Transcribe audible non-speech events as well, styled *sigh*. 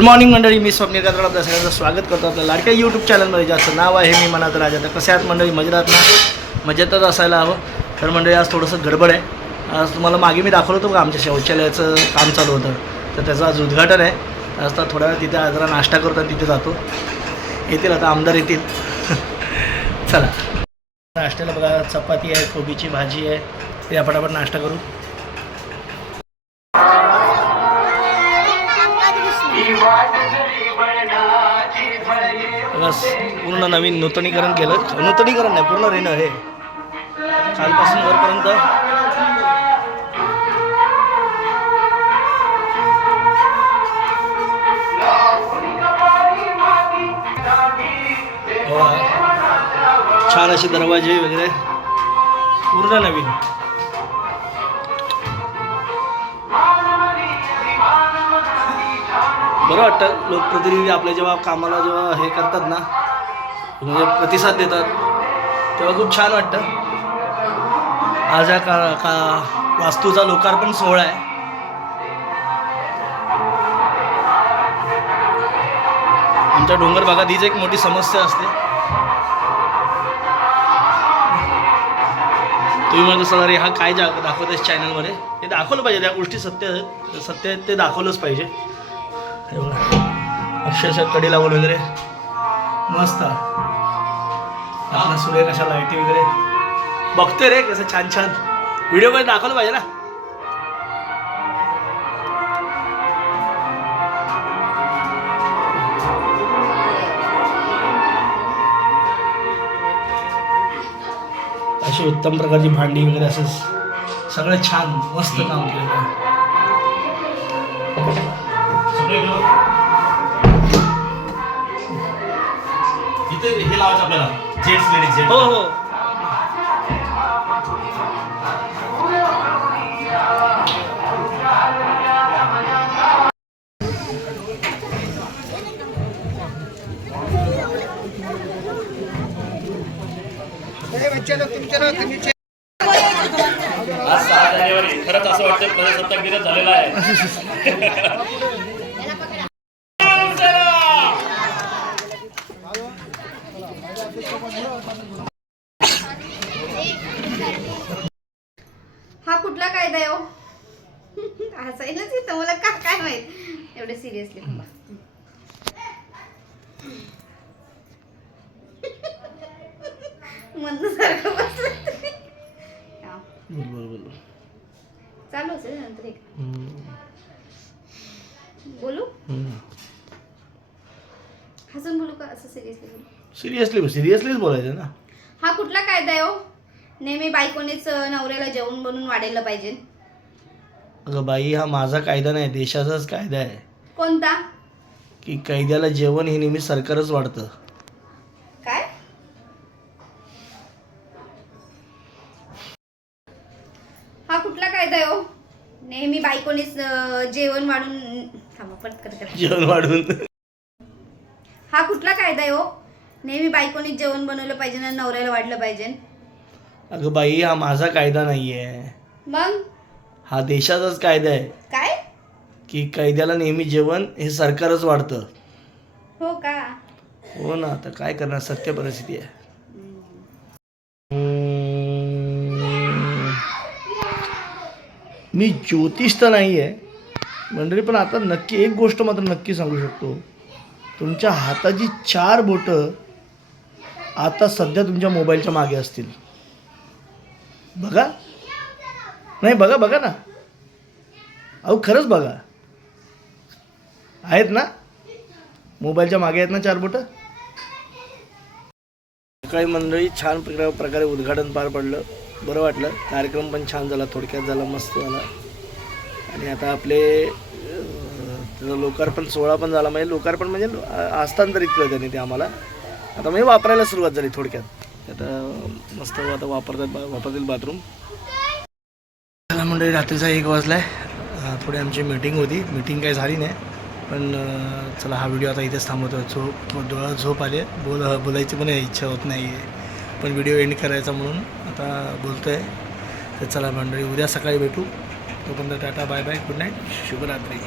Good morning मंडळी. मी स्वप्नील कात्र आपल्या सगळ्यांचं स्वागत करतो आपल्या लाडक्या यूट्यूब चॅनलमध्ये ज्याचं नाव आहे मी मनात राजा. तर कसे आहात मंडळी? मजेत ना? मजेतच असायला हवं. तर मंडळी आज थोडंसं गडबड आहे. आज तुम्हाला मागे मी दाखवलं होतं का आमच्या शौचालयाचं काम चालू होतं. तर त्याचं आज उद्घाटन आहे. आज तर थोड्या वेळ तिथे जरा नाश्ता करतो आणि तिथे जातो. येतील आता आमदार येतील. *laughs* चला. नाश्त्याला बघा चपाती आहे कोबीची भाजी आहे. ते आपण आपण नाश्ता करू. बस पूर्ण नवीन नूतनीकरण केलं. नूतनीकरण नाही पूर्ण रेन हे खालपासून वरपर्यंत. छान असे दरवाजे वगैरे. पूर्ण नवीन. बरं वाटतं. लोकप्रतिनिधी आपल्या जेव्हा कामाला जेव्हा हे करतात ना म्हणजे प्रतिसाद देतात तेव्हा खूप छान वाटतं. आज या का का वास्तूचा लोकार्पण सोहळा आहे. आमच्या डोंगर भागात हीच एक मोठी समस्या असते. तुम्ही म्हणत असाल अरे हा काय जा दाखवतेस चॅनलमध्ये हे दाखवलं पाहिजे. त्या गोष्टी सत्य आहेत सत्य आहेत ते दाखवलंच पाहिजे. अक्षरशः कडी लावून वगैरे. मस्त. आपला सूर्य कशा लाईटी वगैरे. बघतोय रे कसं छान छान. व्हिडिओमध्ये दाखवलं पाहिजे ना. अशी उत्तम प्रकारची भांडी वगैरे असं सगळं छान मस्त काम केलं हे लावायचं आपल्याला. जेंट्स लेडीज जेंट्स हो हो. आज सहा जानेवारी. खरंच असं वाटतं प्रजासत्ताक दिवस झालेला आहे. *laughs* कुठला कायदा आहे हो? *laughs* हसायलाच येतं मला का काय माहीत? एवढे सिरियसली म्हणणं सारखं बसलं बोल बोल बोल चालू असेल नंतर एक. बोलू. हसून बोलू का? असं सिरियसली सिरियसली सिरियसलीच बोलायचं ना. हा कुठला कायदा आहे हो? नेहमी बायकोनेच नवऱ्याला जेवण बनवून वाढायला पाहिजे. अगं बाई हा माझा कायदा नाही देशाचाच कायदा आहे. कोणता? की कैद्याला जेवण हे नेहमी सरकारच वाढतं. काय? हा कुठला कायदा आहे हो? नेहमी बायकोनेच अं, जेवण वाढून थांबा पटकन करा जेवण वाढून. हा कुठला कायदा आहे हो? नेहमी बायकोनेच जेवण बनवलं पाहिजे आणि नवऱ्याला वाढलं पाहिजे. अगं बाई हा माझा कायदा नाही आहे मग? हा देशाचाच कायदा आहे. काय? की कैद्याला नेहमी जेवण हे सरकारच वाढतं. हो का? हो ना आता काय करणार? सत्य परिस्थिती आहे. मी ज्योतिष तर नाही आहे मंडळी पण आता नक्की एक गोष्ट मात्र नक्की सांगू शकतो. तुमच्या हाताची चार बोटं आता सध्या तुमच्या मोबाईलच्या मागे असतील. बघा. नाही बघा बघा ना. अहो खरंच बघा. आहेत ना? मोबाईलच्या मागे आहेत ना चार बोटं? सकाळी मंडळी छान प्रकारे उद्घाटन पार पडलं. बरं वाटलं. कार्यक्रम पण छान झाला. थोडक्यात झाला मस्त झाला. आणि आता आपले लोकार्पण सोहळा पण झाला. म्हणजे लोकार्पण म्हणजे हस्तांतरित केलं त्यांनी ते आम्हाला. आता म्हणजे वापरायला सुरुवात झाली थोडक्यात. आता मस्त आता वापरतात बा- वापरतील बाथरूम. चला मंडळी रात्रीचा एक वाजला आहे थोडी आमची मीटिंग होती. मीटिंग काही झाली नाही. पण चला हा व्हिडिओ आता इथेच थांबवतो. झोप डोळा झोप आले बोल बोलायची पण इच्छा होत नाही आहे पण व्हिडिओ एंड करायचा म्हणून आता बोलतो आहे तर चला मंडळी उद्या सकाळी भेटू. तोपर्यंत tata bye bye good night शुभरात्री.